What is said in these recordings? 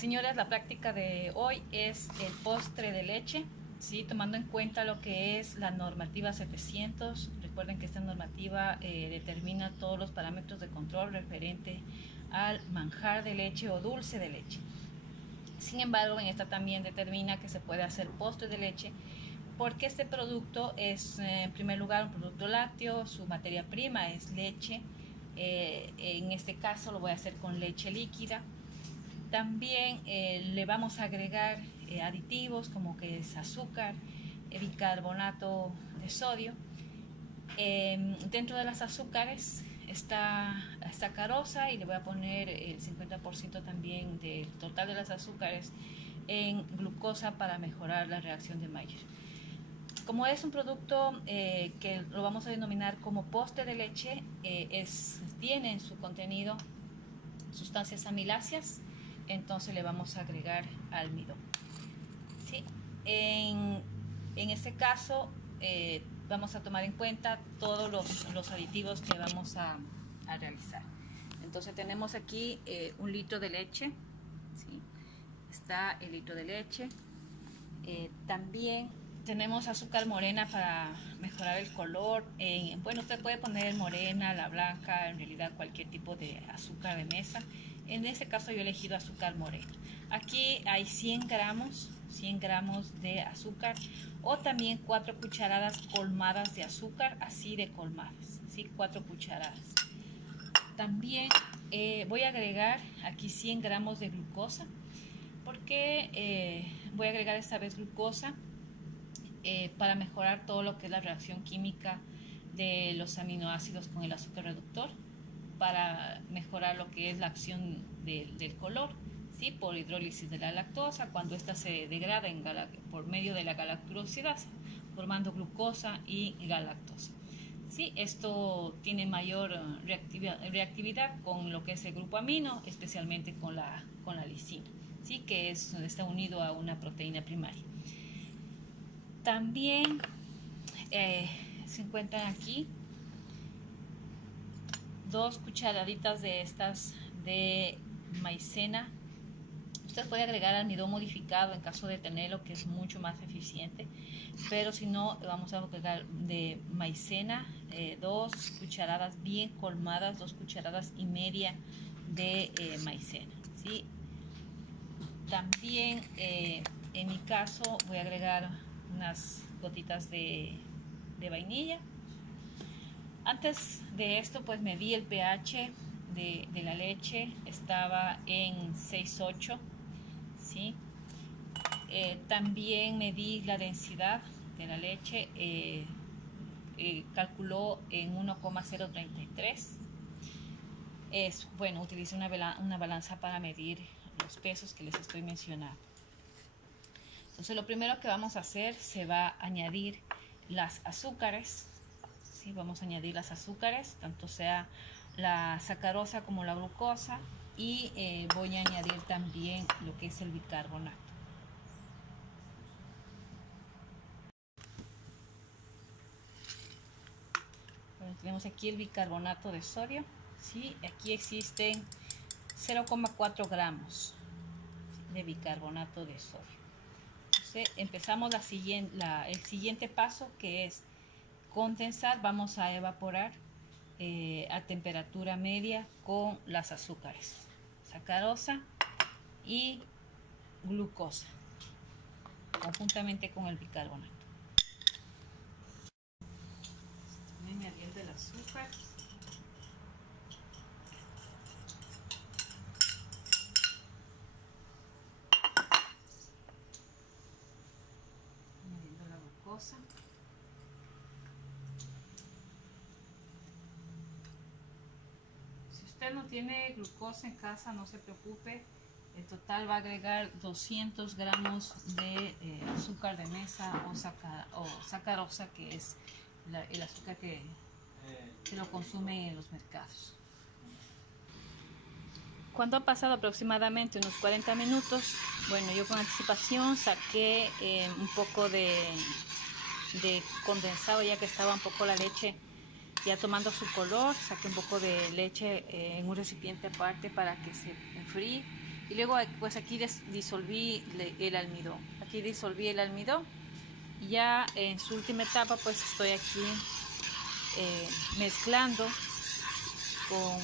Señoras, la práctica de hoy es el postre de leche, ¿sí? Tomando en cuenta lo que es la normativa 700. Recuerden que esta normativa determina todos los parámetros de control referente al manjar de leche o dulce de leche. Sin embargo, en esta también determina que se puede hacer postre de leche porque este producto es, en primer lugar, un producto lácteo, su materia prima es leche. En este caso lo voy a hacer con leche líquida. También le vamos a agregar aditivos como que es azúcar, bicarbonato de sodio. Dentro de las azúcares está sacarosa y le voy a poner el 50% también del total de las azúcares en glucosa para mejorar la reacción de Maillard. Como es un producto que lo vamos a denominar como postre de leche, tiene en su contenido sustancias amiláceas, entonces le vamos a agregar almidón. ¿Sí? En este caso vamos a tomar en cuenta todos los aditivos que vamos a realizar. Entonces tenemos aquí 1 litro de leche, ¿sí? Está el litro de leche. También tenemos azúcar morena para mejorar el color. Bueno, usted puede poner morena, la blanca, en realidad cualquier tipo de azúcar de mesa. En este caso yo he elegido azúcar morena. Aquí hay 100 gramos de azúcar, o también 4 cucharadas colmadas de azúcar, así de colmadas, ¿sí? 4 cucharadas. También voy a agregar aquí 100 gramos de glucosa. Porque voy a agregar esta vez glucosa para mejorar todo lo que es la reacción química de los aminoácidos con el azúcar reductor, para mejorar lo que es la acción del color, ¿sí? Por hidrólisis de la lactosa, cuando ésta se degrada por medio de la galacturosidasa, formando glucosa y galactosa. ¿Sí? Esto tiene mayor reactividad con lo que es el grupo amino, especialmente con la lisina, ¿sí? Que está unido a una proteína primaria. También se encuentran aquí 2 cucharaditas de estas de maicena. Usted puede agregar almidón modificado en caso de tenerlo, que es mucho más eficiente, pero si no, vamos a agregar de maicena, 2 cucharadas bien colmadas, 2 cucharadas y media de maicena, ¿sí? También en mi caso voy a agregar unas gotitas de vainilla. Antes de esto pues medí el pH de la leche, estaba en 6,8, ¿sí? También medí la densidad de la leche, calculó en 1,033. Bueno, utilicé una balanza para medir los pesos que les estoy mencionando. Entonces lo primero que vamos a hacer, se va a añadir las azúcares, ¿sí? Vamos a añadir las azúcares, tanto sea la sacarosa como la glucosa, y voy a añadir también lo que es el bicarbonato. Bueno, tenemos aquí el bicarbonato de sodio, ¿sí? Aquí existen 0,4 gramos de bicarbonato de sodio. Entonces empezamos el siguiente paso, que es condensar. Vamos a evaporar a temperatura media con las azúcares, sacarosa y glucosa, conjuntamente con el bicarbonato. Estoy añadiendo el azúcar. Añadiendo la glucosa. Si usted no tiene glucosa en casa, no se preocupe. En total va a agregar 200 gramos de azúcar de mesa o sacarosa, que es el azúcar que lo consume en los mercados. Cuando ha pasado aproximadamente unos 40 minutos, bueno, yo con anticipación saqué un poco de condensado, ya que estaba un poco la leche ya tomando su color. Saqué un poco de leche en un recipiente aparte para que se enfríe, Y luego pues aquí disolví el almidón. Aquí disolví el almidón. Y ya en su última etapa pues estoy aquí mezclando con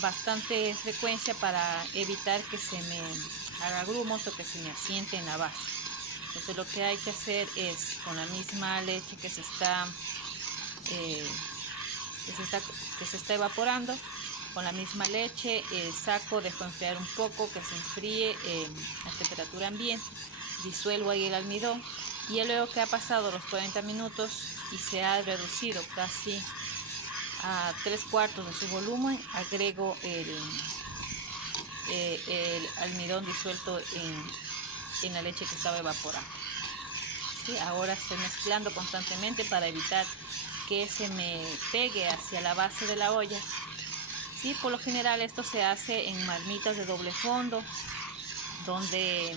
bastante frecuencia para evitar que se me haga grumos o que se me asiente en la base. Entonces lo que hay que hacer es con la misma leche que se está evaporando, con la misma leche saco, dejo enfriar un poco, que se enfríe a temperatura ambiente, disuelvo ahí el almidón y ya luego que ha pasado los 40 minutos y se ha reducido casi a 3/4 de su volumen, agrego el almidón disuelto en la leche que estaba evaporando. ¿Sí? Ahora estoy mezclando constantemente para evitar que se me pegue hacia la base de la olla. ¿Sí? Por lo general esto se hace en marmitas de doble fondo, donde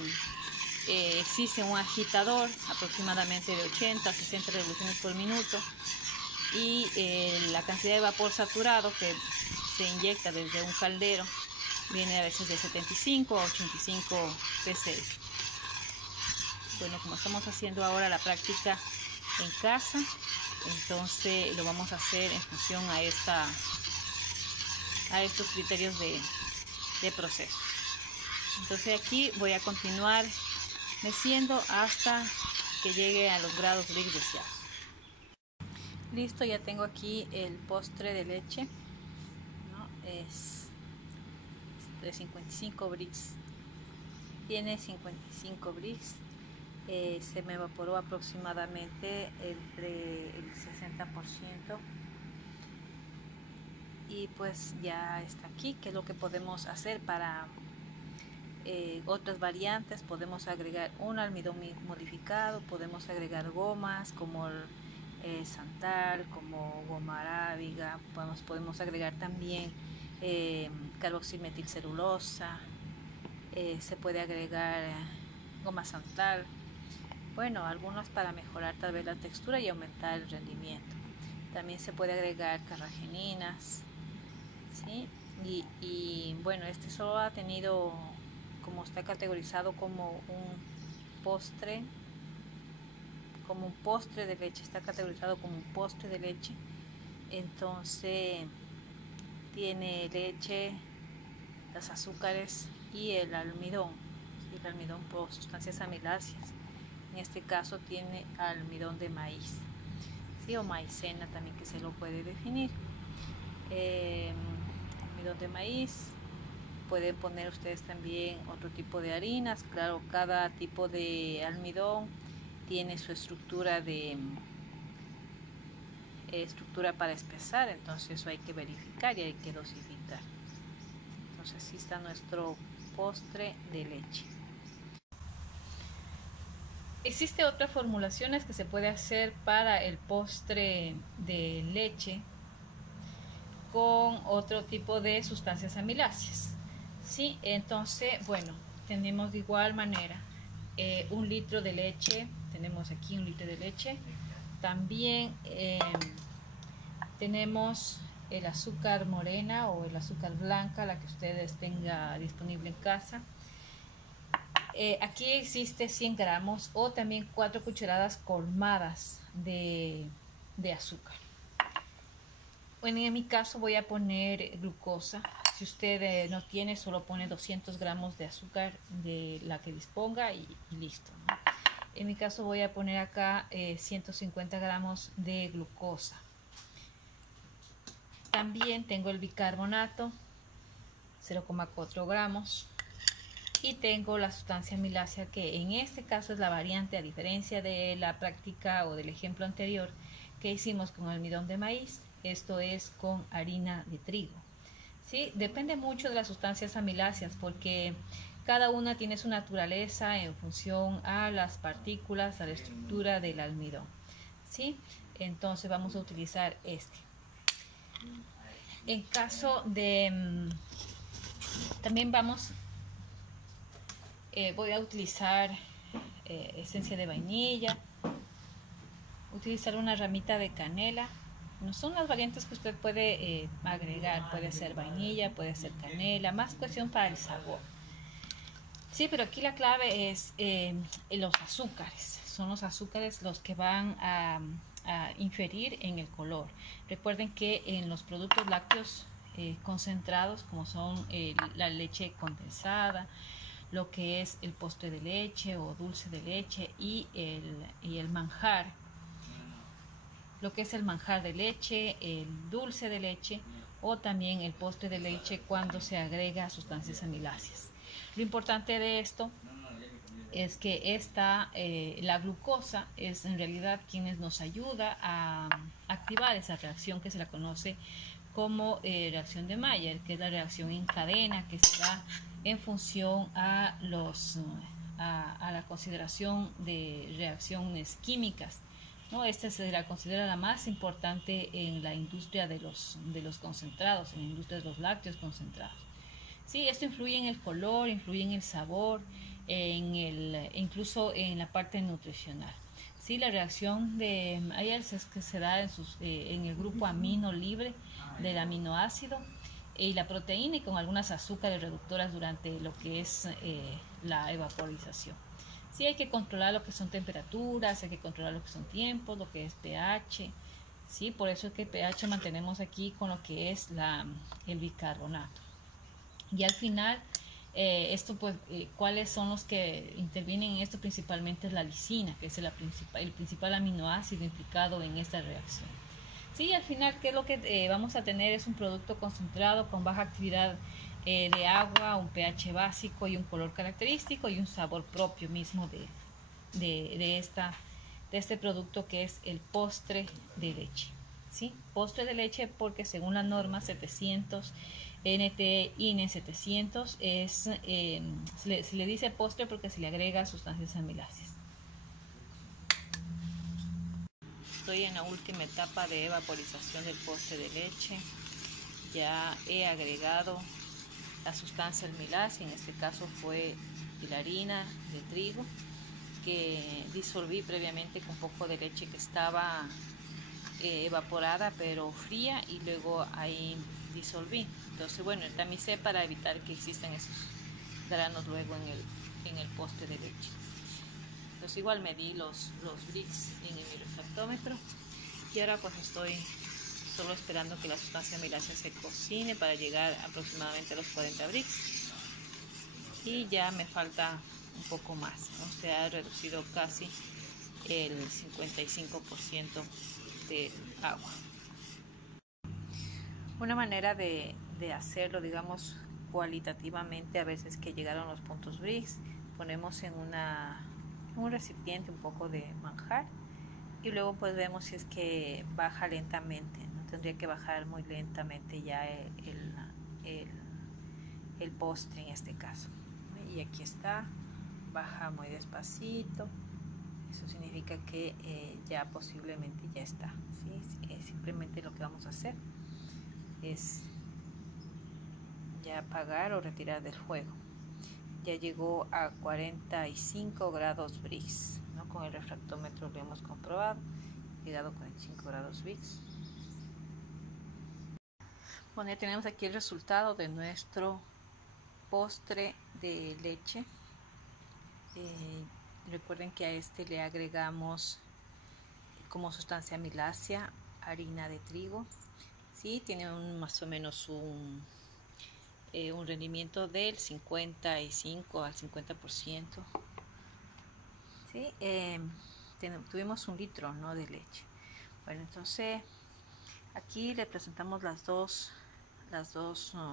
existe un agitador aproximadamente de 80 a 60 revoluciones por minuto y la cantidad de vapor saturado que se inyecta desde un caldero viene a veces de 75 a 85 psi. Bueno, como estamos haciendo ahora la práctica en casa, entonces lo vamos a hacer en función a estos criterios de proceso. Entonces aquí voy a continuar meciendo hasta que llegue a los grados Brix deseados. Listo, ya tengo aquí el postre de leche, ¿no? Es de 55 Brix, tiene 55 Brix. Se me evaporó aproximadamente entre el 60% y pues ya está aquí. ¿Qué es lo que podemos hacer para otras variantes? Podemos agregar un almidón modificado, podemos agregar gomas como santal, como goma arábiga, podemos agregar también carboximetilcelulosa, se puede agregar goma santal. Bueno, algunos para mejorar tal vez la textura y aumentar el rendimiento. También se puede agregar carrageninas, ¿sí? Y bueno, este solo ha tenido, como está categorizado como un postre de leche, está categorizado como un postre de leche. Entonces tiene leche, los azúcares y el almidón, ¿sí? El almidón por sustancias amiláceas. En este caso tiene almidón de maíz, ¿sí? O maicena también, que se lo puede definir. Almidón de maíz. Pueden poner ustedes también otro tipo de harinas. Claro, cada tipo de almidón tiene su estructura para espesar, entonces eso hay que verificar y hay que dosificar. Entonces así está nuestro postre de leche. Existen otras formulaciones que se puede hacer para el postre de leche con otro tipo de sustancias amiláceas. ¿Sí? Entonces, bueno, tenemos de igual manera 1 litro de leche. Tenemos aquí 1 litro de leche. También tenemos el azúcar morena o el azúcar blanca, la que ustedes tengan disponible en casa. Aquí existe 100 gramos o también 4 cucharadas colmadas de azúcar. Bueno, en mi caso voy a poner glucosa. Si usted no tiene, solo pone 200 gramos de azúcar de la que disponga y listo, ¿no? En mi caso voy a poner acá 150 gramos de glucosa. También tengo el bicarbonato, 0,4 gramos. Y tengo la sustancia amilácea, que en este caso es la variante, a diferencia de la práctica o del ejemplo anterior que hicimos con almidón de maíz. Esto es con harina de trigo. ¿Sí? Depende mucho de las sustancias amiláceas porque cada una tiene su naturaleza en función a las partículas, a la estructura del almidón. ¿Sí? Entonces vamos a utilizar este. En caso de... también voy a utilizar esencia de vainilla, utilizar una ramita de canela No son las variantes que usted puede agregar, puede ser vainilla, puede ser canela, más cuestión para el sabor. Sí, pero aquí la clave es los azúcares. Son los azúcares los que van a inferir en el color. Recuerden que en los productos lácteos concentrados, como son la leche condensada, lo que es el postre de leche o dulce de leche y el manjar, lo que es el manjar de leche, el dulce de leche o también el postre de leche cuando se agrega sustancias amiláceas. Lo importante de esto es que la glucosa es en realidad quien nos ayuda a activar esa reacción que se la conoce como reacción de Maillard, que es la reacción en cadena que se da en función a la consideración de reacciones químicas, ¿no? Esta se la considera la más importante en la industria de los concentrados, en la industria de los lácteos concentrados. Sí, esto influye en el color, influye en el sabor, incluso en la parte nutricional. Sí, la reacción de Maillard es que se da en el grupo amino libre del aminoácido y la proteína, y con algunas azúcares reductoras durante lo que es la evaporización. Sí, hay que controlar lo que son temperaturas, hay que controlar lo que son tiempos, lo que es pH. Sí, por eso es que pH mantenemos aquí con lo que es el bicarbonato. Y al final, ¿cuáles son los que intervienen en esto? Principalmente es la lisina, que es el principal aminoácido implicado en esta reacción. Sí, al final, ¿qué es lo que vamos a tener? Es un producto concentrado con baja actividad de agua, un pH básico y un color característico y un sabor propio mismo de este producto, que es el postre de leche. ¿Sí? Postre de leche porque según la norma 700 NT/INE 700 se le dice postre porque se le agrega sustancias amiláceas. Estoy en la última etapa de evaporización del postre de leche. Ya he agregado la sustancia amilácea, en este caso fue la harina de trigo, que disolví previamente con un poco de leche que estaba evaporada pero fría, y luego ahí disolví. Entonces, bueno, tamicé para evitar que existan esos granos luego en el postre de leche. Entonces igual medí los Brix en mi refractómetro, y ahora pues estoy solo esperando que la sustancia amilácea se cocine para llegar aproximadamente a los 40 Brix, y ya me falta un poco más, ¿no? Se ha reducido casi el 55% de agua. Una manera de hacerlo, digamos, cualitativamente, a veces que llegaron los puntos Brix, ponemos en un recipiente un poco de manjar y luego pues vemos si es que baja lentamente. No tendría que bajar muy lentamente ya el postre en este caso. Y aquí está, baja muy despacito. Eso significa que ya posiblemente ya está, ¿sí? Simplemente lo que vamos a hacer es ya apagar o retirar del fuego. Ya llegó a 45 grados Brix, ¿no? Con el refractómetro lo hemos comprobado, llegado a 45 grados Brix. Bueno, ya tenemos aquí el resultado de nuestro postre de leche. Recuerden que a este le agregamos como sustancia amilácea harina de trigo. Sí, tiene más o menos un rendimiento del 55 al 50%. ¿Sí? Tuvimos 1 litro, ¿no?, de leche. Bueno, entonces aquí le presentamos las dos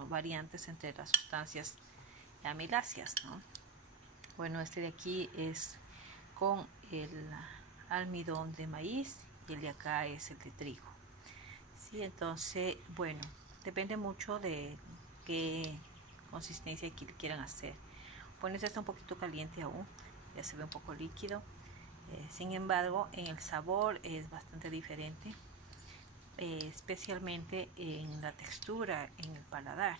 variantes entre las sustancias amiláceas, ¿no? Bueno, este de aquí es con el almidón de maíz y el de acá es el de trigo. Sí, entonces, bueno, depende mucho de qué consistencia quieran hacer. Bueno, este está un poquito caliente aún, ya se ve un poco líquido. Sin embargo, en el sabor es bastante diferente, especialmente en la textura, en el paladar.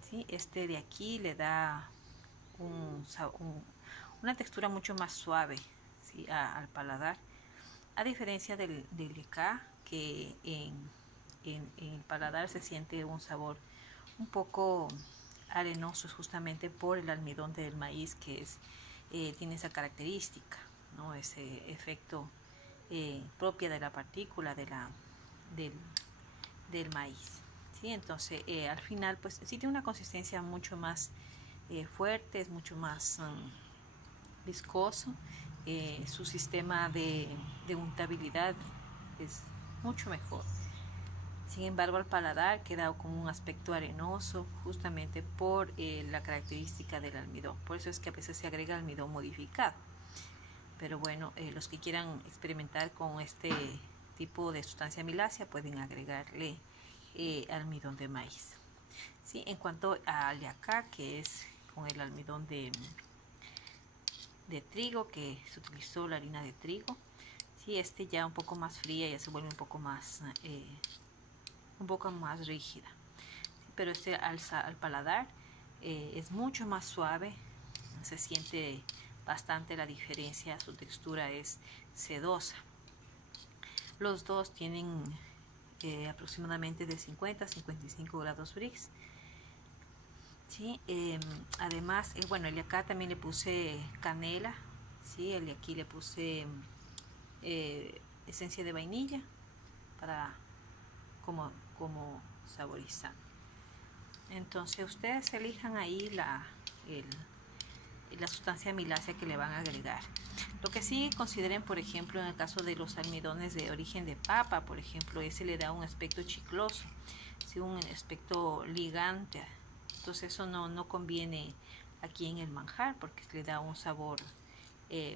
¿Sí? Este de aquí le da una textura mucho más suave, ¿sí?, al paladar, a diferencia del de acá, que en el paladar se siente un sabor un poco arenoso, justamente por el almidón del maíz que tiene esa característica, ¿no? Ese efecto propia de la partícula del maíz, ¿sí? Entonces al final pues sí tiene una consistencia mucho más fuerte, es mucho más viscoso, su sistema de untabilidad es mucho mejor. Sin embargo, al paladar queda con un aspecto arenoso, justamente por la característica del almidón. Por eso es que a veces se agrega almidón modificado. Pero bueno, los que quieran experimentar con este tipo de sustancia amilácea pueden agregarle almidón de maíz. ¿Sí? En cuanto al yacá, que es con el almidón de trigo, que se utilizó la harina de trigo, ¿sí? Ya un poco más fría, ya se vuelve un poco más rígida, pero al paladar es mucho más suave, se siente bastante la diferencia, su textura es sedosa. Los dos tienen aproximadamente de 50 a 55 grados Brix. ¿Sí? Además, bueno, el de acá también le puse canela, ¿sí? El de aquí le puse esencia de vainilla para como saborizar. Entonces ustedes elijan ahí la sustancia amilácea que le van a agregar. Lo que sí consideren, por ejemplo, en el caso de los almidones de origen de papa, por ejemplo, ese le da un aspecto chicloso, ¿sí? Un aspecto ligante. Entonces eso no conviene aquí en el manjar, porque le da un sabor,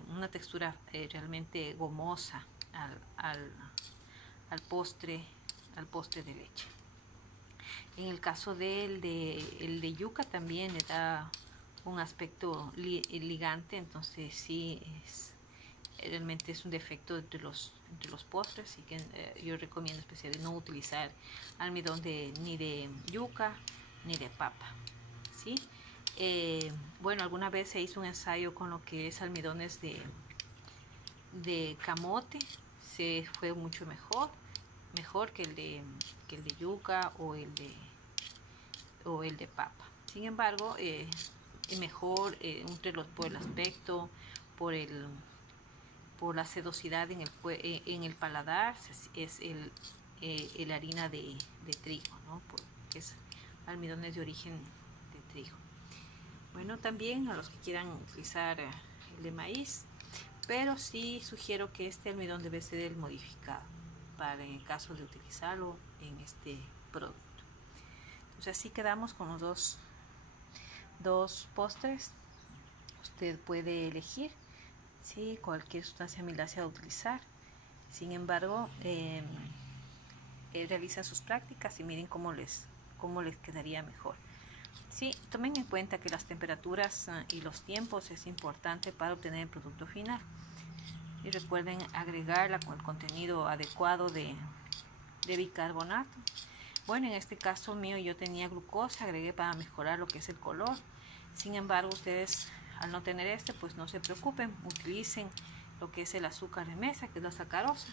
una textura realmente gomosa al postre de leche. En el caso el de yuca también le da un aspecto ligante, entonces sí realmente es un defecto entre los postres, así que yo recomiendo especialmente no utilizar almidón ni de yuca ni de papa, ¿sí? Bueno, alguna vez se hizo un ensayo con lo que es almidones de camote, se fue mucho mejor que el de yuca o el de papa. Sin embargo, mejor por el aspecto, por la sedosidad en el paladar, es el harina de trigo, ¿no? Porque es almidones de origen de trigo. Bueno, también a los que quieran utilizar el de maíz, pero sí sugiero que este almidón debe ser el modificado para en el caso de utilizarlo en este producto. Entonces así quedamos con los dos postres. Usted puede elegir, ¿sí?, cualquier sustancia amilácea a utilizar. Sin embargo, realizan sus prácticas y miren cómo les quedaría mejor. Sí, tomen en cuenta que las temperaturas y los tiempos es importante para obtener el producto final. Y recuerden agregarla con el contenido adecuado de bicarbonato. Bueno, en este caso mío yo tenía glucosa, agregué para mejorar lo que es el color. Sin embargo, ustedes al no tener pues no se preocupen, utilicen lo que es el azúcar de mesa, que es la sacarosa.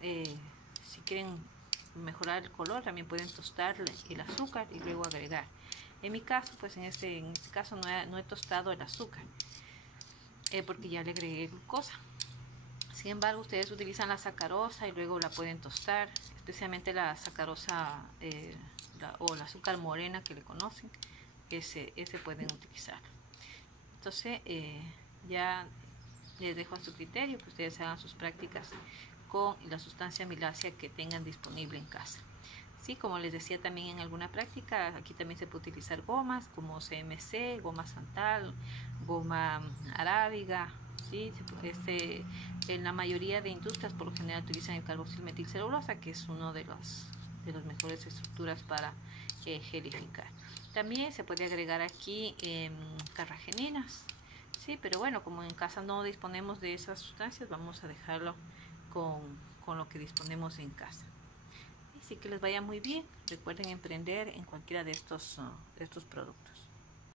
Si quieren mejorar el color, también pueden tostar el azúcar y luego agregar. En mi caso, pues en este caso no he tostado el azúcar, porque ya le agregué glucosa. Sin embargo, ustedes utilizan la sacarosa y luego la pueden tostar, especialmente la sacarosa o el azúcar morena que le conocen, ese pueden utilizar. Entonces ya les dejo a su criterio que ustedes hagan sus prácticas con la sustancia amilácea que tengan disponible en casa. Sí, como les decía también en alguna práctica, aquí también se puede utilizar gomas como CMC, goma santal, goma arábiga. ¿Sí? En la mayoría de industrias por lo general utilizan el carboxilmetilcelulosa, que es uno de las mejores estructuras para gelificar. También se puede agregar aquí carrageninas, ¿sí? Pero bueno, como en casa no disponemos de esas sustancias, vamos a dejarlo con lo que disponemos en casa. Así que les vaya muy bien. Recuerden emprender en cualquiera de estos productos.